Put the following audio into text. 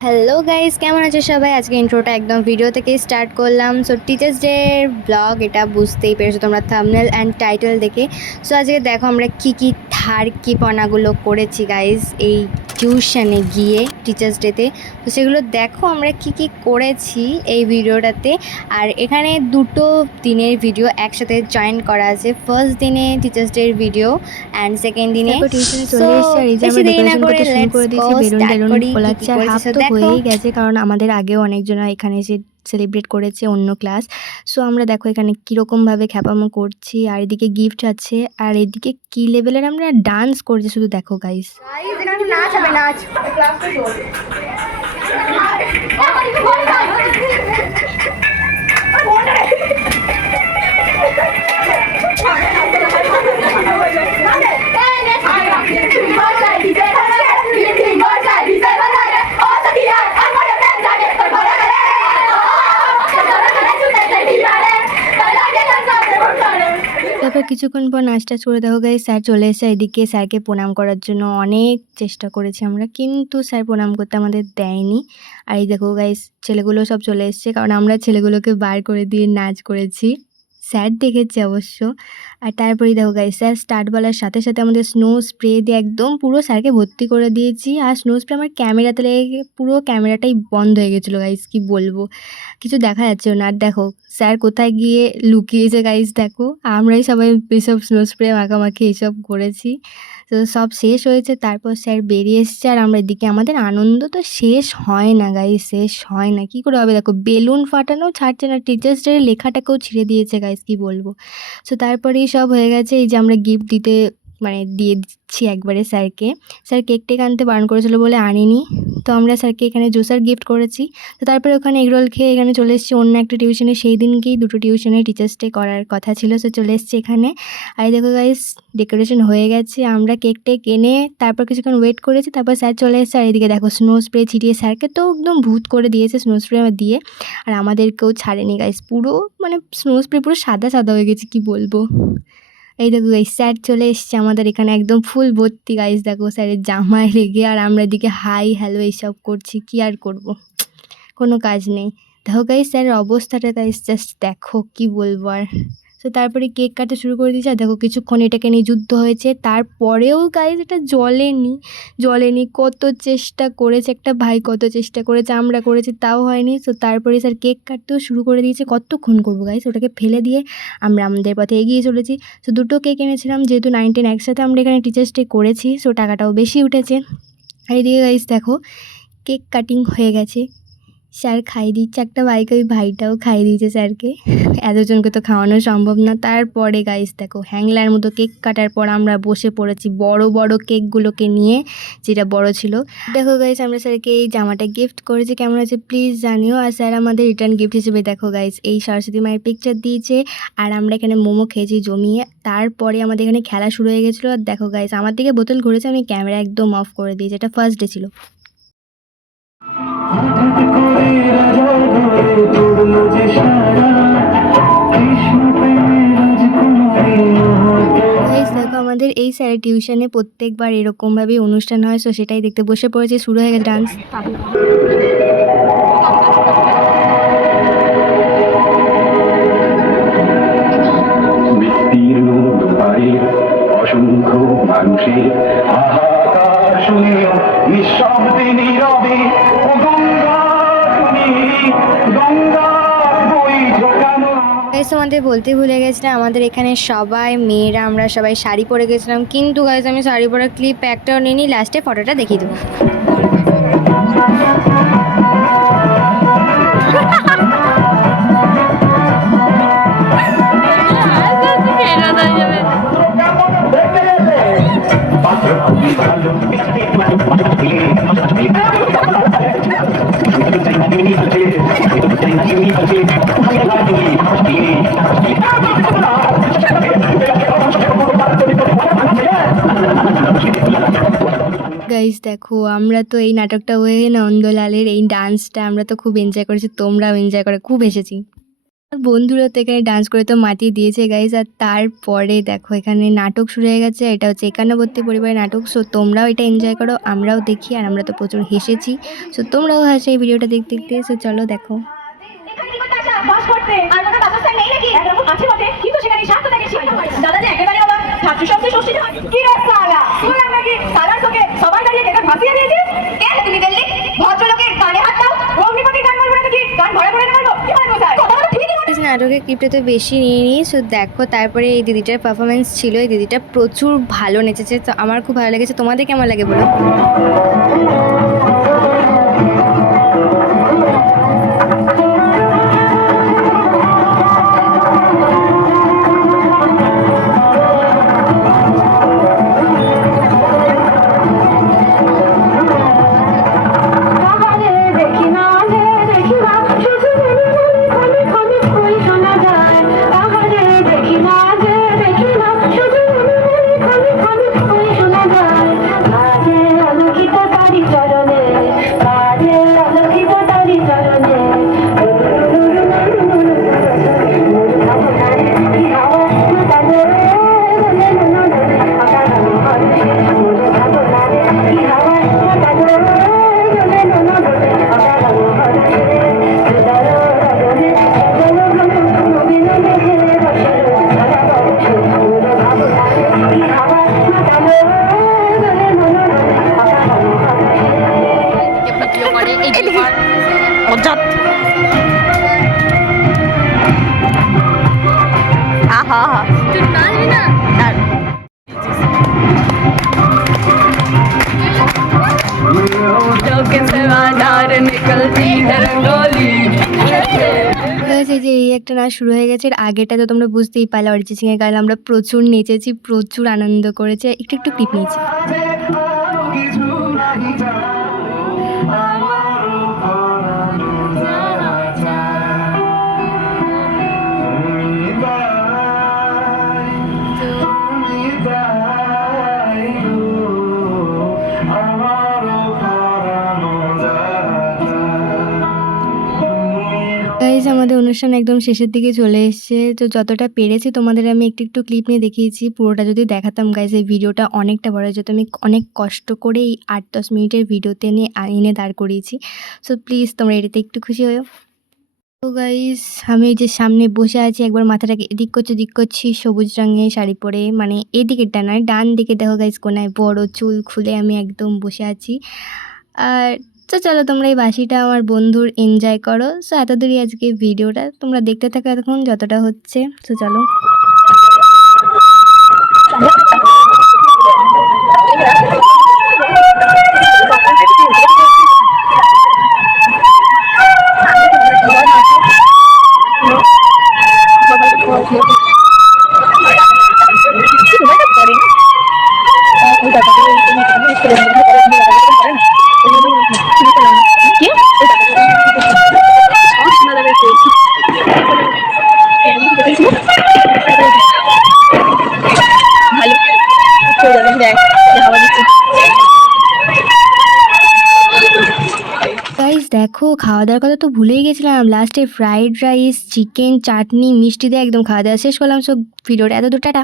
Hello guys, কেমন আছো সবাই? আজকে ইন্ট্রোটা একদম ভিডিও থেকে স্টার্ট করলাম। সো টিচার্স ডে ব্লগ, এটা বুঝতেই পেরেছো তোমরা থাম্বনেল অ্যান্ড টাইটেল দেখে। সো আজকে দেখো আমরা কী থার্কিপনাগুলো করেছি গাইস এই টিউশনে গিয়ে টিচার্স ডেতে। তো সেগুলো দেখো আমরা কি করেছি এই ভিডিওটাতে। আর এখানে দুটো দিনের ভিডিও একসাথে জয়েন করা আছে। ফার্স্ট দিনে টিচার্স ডের ভিডিও অ্যান্ড সেকেন্ড দিনে। টিউশনে সো চলে এসেছি আর এই যে বেশি আমরা দেরি না ডেকোরেশন করে করতে শুরু লেটস করে গো দিয়েছি। বেলুন স্টার্ট টেলুন করি কি ফোলাচ্ছে আর করেছি। হাফ সো তো দেখো হয়েই গেছে, কারণ আমাদের আগেও অনেকজন এখানে এসে সেলিব্রেট করেছে অন্য ক্লাস। সো আমরা দেখো এখানে কীরকমভাবে খ্যাপামো করছি, আর এদিকে গিফট আছে, আর এদিকে কী লেভেলের আমরা ডান্স করছি শুধু দেখো গাইস। নাচ হবে, নাচ। তারপর কিছুক্ষণ পর নাচ টাচ করে দেখো গাইস স্যার চলে এসে। এদিকে স্যারকে প্রণাম করার জন্য অনেক চেষ্টা করেছি আমরা, কিন্তু স্যার প্রণাম করতে আমাদের দেয়নি। আর এই দেখো গাইস ছেলেগুলো সব চলে এসছে, কারণ আমরা ছেলেগুলোকে বার করে দিয়ে নাচ করেছি। স্যার দেখেছে অবশ্য। আর তারপরেই দেখো গাইস স্যার স্টার্ট বলার সাথে সাথে আমাদের স্নো স্প্রে দিয়ে একদম পুরো স্যারকে ভর্তি করে দিয়েছি। আর স্নো স্প্রে আমার ক্যামেরাতে লেগে পুরো ক্যামেরাটাই বন্ধ হয়ে গেছিলো গাইস, কি বলবো, কিছু দেখা যাচ্ছিল না। আর দেখো স্যার কোথায় গিয়ে লুকিয়েছে গাইস, দেখো আমরাই সবাই এসব স্নো স্প্রে মাখামাখি এইসব করেছি। তো সব শেষ হয়েছে, তারপর স্যার বেরিয়ে এসছে। আর আমরা এদিকে আমাদের আনন্দ তো শেষ হয় না গাইস, শেষ হয় না, কী করে হবে। দেখো বেলুন ফাটানো ছাড়ছে না, টিচার্স ডে লেখাটাকেও ছিঁড়ে দিয়েছে গাইস, কি বলবো। সো তারপরেই সব হয়ে গেছে। এই যে আমরা গিফট দিতে দিয়ে দিচ্ছি একবারে স্যারকে। স্যার কেক টেক আনতে বারণ করেছিল বলে আনিনি, তো আমরা স্যারকে এখানে জুসার গিফট করেছি। তো তারপরে ওখানে এগরোল খেয়ে এখানে চলে এসেছি অন্য একটা টিউশনে। সেই দিনকেই দুটো টিউশনে টিচার্স ডে করার কথা ছিল, সো চলে এসেছি এখানে। আর দেখো গাইস ডেকোরেশন হয়ে গেছে, আমরা কেক টেক এনে তারপর কিছুক্ষণ ওয়েট করেছি, তারপর স্যার চলে এসেছে। আর এদিকে দেখো স্নো স্প্রে ছিটিয়ে স্যারকে তো একদম ভূত করে দিয়েছে স্নো স্প্রে দিয়ে। আর আমাদেরকেও ছাড়েনি গাইস, পুরো স্নো স্প্রে পুরো সাদা সাদা হয়ে গেছে, কি বলবো। এই দেখো গাইস স্যার চলে এসছে আমাদের এখানে, একদম ফুল ভর্তি গাইস। দেখো স্যারের জামায় লেগে, আর আমরা এদিকে হাই হ্যালো এইসব করছি, কি আর করব, কোনো কাজ নেই। দেখো গাইস স্যারের অবস্থাটা গাইস জাস্ট দেখো, কি বলবো আর। তো তারপরে কেক কাটা শুরু করে দিয়েছে। আর দেখো কিছুক্ষণ এটাকে নিয়ে যুদ্ধ হয়েছে, তারপরেও গাইস এটা জ্বলেনি। কত চেষ্টা করেছে একটা ভাই, কত চেষ্টা করেছে, আমরা করেছি, তাও হয়নি। তো তারপরে স্যার কেক কাটতেও শুরু করে দিয়েছে। কতক্ষণ করবো গাইস, ওটাকে ফেলে দিয়ে আমরা আমাদের পথে এগিয়ে চলেছি। সো দুটো কেক এনেছিলাম, যেহেতু 19 একসাথে আমরা এখানে টিচার্স ডে করেছি, সো টাকাটাও বেশি উঠেছে। আর এদিকে গাইস দেখো কেক কাটিং হয়ে গেছে, স্যার খাইয়ে দিচ্ছে একটা ভাইকে, ওই ভাইটাও খাইয়ে দিয়েছে স্যারকে। এতজনকে তো খাওয়ানো সম্ভব না। তারপরে গাইস দেখো হ্যাংলার মতো কেক কাটার পর আমরা বসে পড়েছি বড় বড় কেকগুলোকে নিয়ে, যেটা বড় ছিল। দেখো গাইস আমরা স্যারকে এই জামাটা গিফট করেছি, কেমন আছে প্লিজ জানিও। আর স্যার আমাদের রিটার্ন গিফট হিসেবে দেখো গাইস এই সরস্বতী মায়ের পিকচার দিয়েছে। আর আমরা এখানে মোমো খেয়েছি জমিয়ে। তারপরে আমাদের এখানে খেলা শুরু হয়ে গেছিলো। আর দেখো গাইস আমার দিকে বোতল ঘুরেছে, আমি ক্যামেরা একদম অফ করে দিয়েছি, এটা ফার্স্ট ডে ছিল। দেখো আমাদের এই স্যারের টিউশনে প্রত্যেকবার এরকমভাবেই অনুষ্ঠান হয়, সো সেটাই দেখতে বসে পড়েছে। শুরু হয়ে গেছে ডান্স। বিস্তীর্ণ দুয়ারের অসংখ্য মানুষের হাহাকার শুনেও নিঃশব্দে নীরবে ও গঙ্গা তুমি গঙ্গা বই ঝোঁকানো। গাইস আমাদের বলতে ভুলে গেছিলাম, আমাদের এখানে সবাই মেয়েরা আমরা সবাই শাড়ি পরে গেছিলাম, কিন্তু গাইস আমি শাড়ি পরার ক্লিপ একটাও নিইনি, লাস্টে ফটোটা দেখিয়ে দেবো। গাইস দেখো আমরা তো এই নাটকটা হয়ে নন্দলালের এই ডান্সটা আমরা তো খুব এনজয় করেছি, তোমরাও এনজয় করে খুব এসেছি। বন্ধুরা তো এখানে ডান্স করে তো মাতিয়ে দিয়েছে গাইস। আর তারপরে দেখো এখানে নাটক শুরু হয়ে গেছে। এটা হচ্ছে একান্নবর্তী পরিবারের নাটক। সো তোমরাও এটা এনজয় করো, আমরাও দেখি, আর আমরা তো প্রচুর হেসেছি। সো তোমরাও হাসো এই ভিডিওটা দেখতে দেখতে। সো চলো দেখো। বাস করতে আর কোনো বাসস্থান নেই নাকি? এরকম আছে বটে, কিন্তু সেখানে স্বার্থ থাকে শিক্ষা হয়। দাদা যে একেবারে অবাক, ছাত্র শব্দে ষষ্ঠীতে হয়। কি রে সালা, শুনলাম নাকি সালার তোকে সবাই দাঁড়িয়ে কেটে ভাসিয়ে দিয়েছে। কেন তুমি দিল্লি ভদ্রলোকের কানে হাত দাও, অগ্নিপতি গান বলবো না কি গান ভরা করে নেবো? কি মানে মশাই কথা বলো ঠিকই বলো। নাটকের ক্লিপটা তো বেশি নিয়ে নিই। সো দেখো তারপরে এই দিদিটার পারফরমেন্স ছিল। এই দিদিটা প্রচুর ভালো নেচেছে, তো আমার খুব ভালো লেগেছে। তোমাদের কেমন লাগে বলো? এই যে এই একটা নাচ শুরু হয়ে গেছে। এর আগেটা তো তোমরা বুঝতেই পারলে অরিজিৎ সিং এর গানে আমরা প্রচুর নেচেছি, প্রচুর আনন্দ করেছি। একটু একটু ক্লিপ নিয়েছি। গাইস আমাদের অনুষ্ঠান একদম শেষের দিকে চলে এসেছে। তো যতটা পেরেছি তোমাদের আমি একটু একটু ক্লিপ নিয়ে দেখিয়েছি। পুরোটা যদি দেখাতাম গাইস এই ভিডিওটা অনেকটা বড় হয়ে যেত। আমি অনেক কষ্ট করে এই ৮-১০ মিনিটের ভিডিওতে এনে দাঁড় করিয়েছি। সো প্লিজ তোমরা এটাতে একটু খুশি হও। তো গাইস আমি এই যে সামনে বসে আছি, একবার মাথাটাকে এদিক করছি ওদিক করছি, সবুজ রঙের শাড়ি পরে, মানে এদিকেরটা নয় ডান দিকে দেখো গাইস কোনায় বড় চুল খুলে আমি একদম বসে আছি। আর তো চলো তোমরা এই বাসিটা আমার বন্ধুর এনজয় করো। সো এত দূরই আজকে ভিডিওটা, তোমরা দেখতে থাকো এতক্ষণ যতটা হচ্ছে। সো চলো। গাইস দেখো খাওয়া দাওয়ার কথা তো ভুলেই গেছিলাম। লাস্টে ফ্রাইড রাইস, চিকেন, চাটনি, মিষ্টি দিয়ে একদম খাওয়া দাওয়া শেষ করলাম। সব ভিডিওটা এত দূর, টাটা।